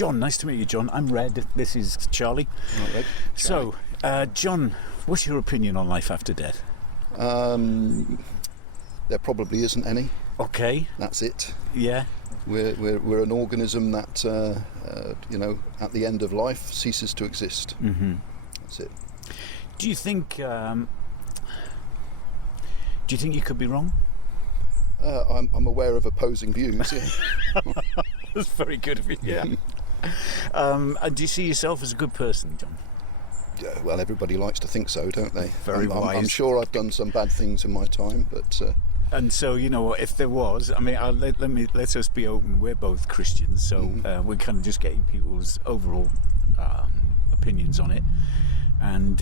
John, nice to meet you, John. I'm Red. This is Charlie. Right, Red. So, John, what's your opinion on life after death? There probably isn't any. Okay. That's it. Yeah. We're an organism that at the end of life ceases to exist. Mm-hmm. That's it. Do you think you could be wrong? I'm aware of opposing views. Yeah. That's very good of you. Yeah. And do you see yourself as a good person, John? Yeah, well, everybody likes to think so, don't they? Very wise. I'm sure I've done some bad things in my time, but. And so, if there was, I mean, let's just be open. We're both Christians, so we're kind of just getting people's overall opinions on it. And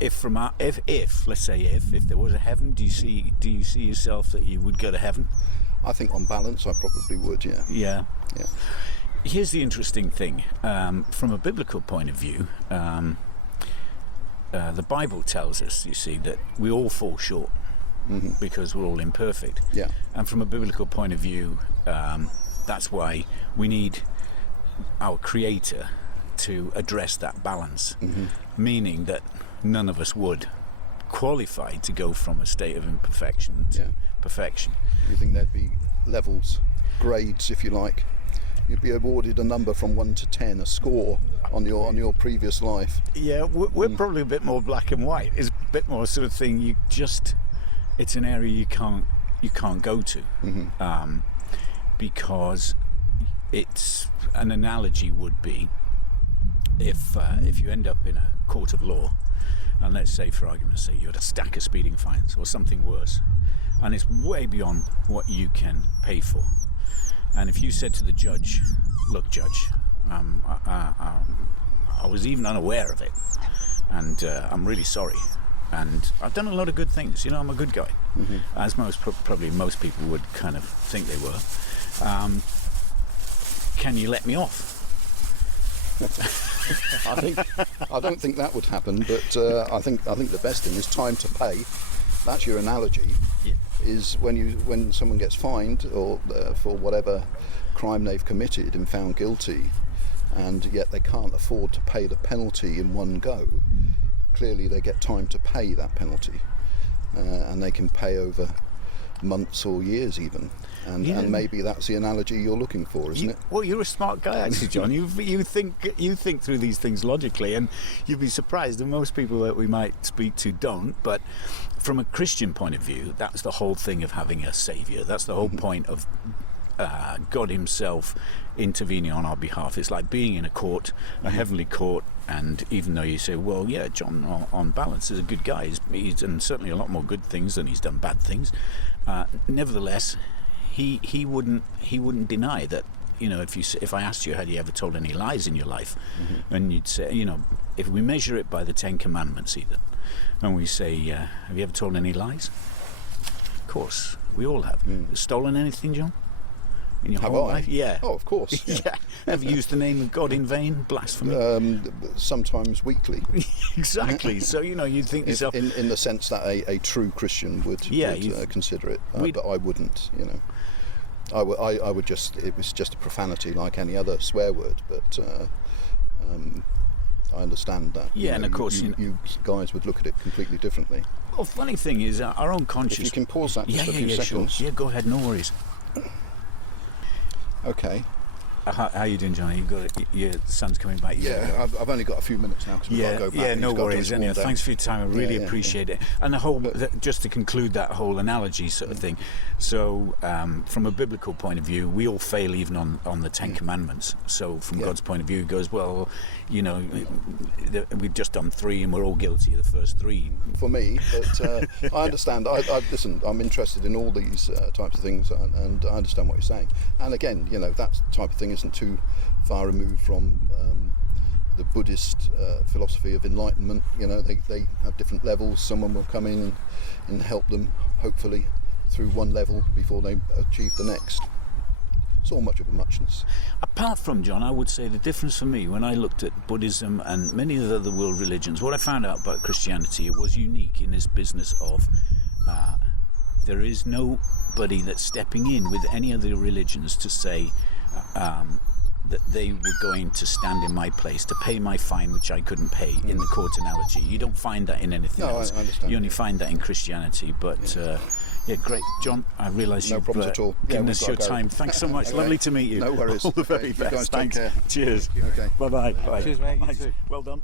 if let's say if there was a heaven, do you see yourself that you would go to heaven? I think on balance, I probably would. Yeah. Yeah. Yeah. Here's the interesting thing, from a biblical point of view. The Bible tells us, you see, that we all fall short because we're all imperfect. Yeah. And from a biblical point of view, that's why we need our Creator to address that balance, meaning that none of us would qualify to go from a state of imperfection to perfection. You think there'd be levels, grades, if you like? You'd be awarded a number from 1 to 10, a score on your previous life. Yeah, we're probably a bit more black and white. It's a bit more sort of thing. It's an area you can't go to, because it's an analogy would be if you end up in a court of law, and let's say for argument's sake you had a stack of speeding fines or something worse, and it's way beyond what you can pay for. And if you said to the judge, look, Judge, I was even unaware of it, and I'm really sorry, and I've done a lot of good things, I'm a good guy, as probably most people would kind of think they were. Can you let me off? I don't think that would happen, but I think the best thing is time to pay. That's your analogy. Yeah. Is when someone gets fined or for whatever crime they've committed and found guilty, and yet they can't afford to pay the penalty in one go. Clearly, they get time to pay that penalty, and they can pay over months or years even. And maybe that's the analogy you're looking for, isn't it? Well, you're a smart guy, actually, John. You think through these things logically, and you'd be surprised that most people that we might speak to don't. But from a Christian point of view, that's the whole thing of having a saviour. That's the whole point of God Himself intervening on our behalf. It's like being in a court, a heavenly court, and even though you say, well, yeah, John, on balance, is a good guy. He's done certainly a lot more good things than he's done bad things. Nevertheless, he wouldn't deny that. If I asked you, had you ever told any lies in your life, and you'd say, if we measure it by the 10 Commandments, even, and we say, have you ever told any lies? Of course, we all have. Stolen anything, John? In your whole life? Yeah. Oh, of course. Yeah. Have you used the name of God in vain? Blasphemy? Sometimes weekly. Exactly. So, you'd think yourself... In the sense that a true Christian would consider it, but I wouldn't, I would just... It was just a profanity like any other swear word, but I understand that. Yeah, and of course... You guys would look at it completely differently. Well, funny thing is, our own conscience... If you can pause that just a few seconds. Sure. Yeah, go ahead, no worries. Okay. How are you doing, Johnny? Your son's coming back. Yeah, I've only got a few minutes now because we've got to go back. Yeah, no worries. Anyhow, thanks for your time. I really appreciate it. And the whole, just to conclude that whole analogy sort of thing. So, from a biblical point of view, we all fail even on the 10 Commandments. So, from God's point of view, it goes, well, we've just done 3 and we're all guilty of the first 3. For me, but I understand. Listen, I'm interested in all these types of things, and I understand what you're saying. And again, that type of thing isn't too far removed from the Buddhist philosophy of enlightenment. They have different levels. Someone will come in and help them, hopefully, through one level before they achieve the next. It's all much of a muchness. Apart from, John, I would say the difference for me, when I looked at Buddhism and many of the other world religions, what I found out about Christianity, it was unique in this business of there is nobody that's stepping in with any of the religions to say, that they were going to stand in my place to pay my fine, which I couldn't pay, in the court analogy. You don't find that in anything else. I understand. You only find that in Christianity. But yeah, great, John. I realise No you've problems at all. given Yeah, us we've your got to go. time. Thanks so much. Okay. Lovely to meet you. No worries. All the very Okay, you best. guys take Thanks. care. Cheers. Okay. Bye-bye. Bye. Cheers, mate. You Thanks. too. Well done.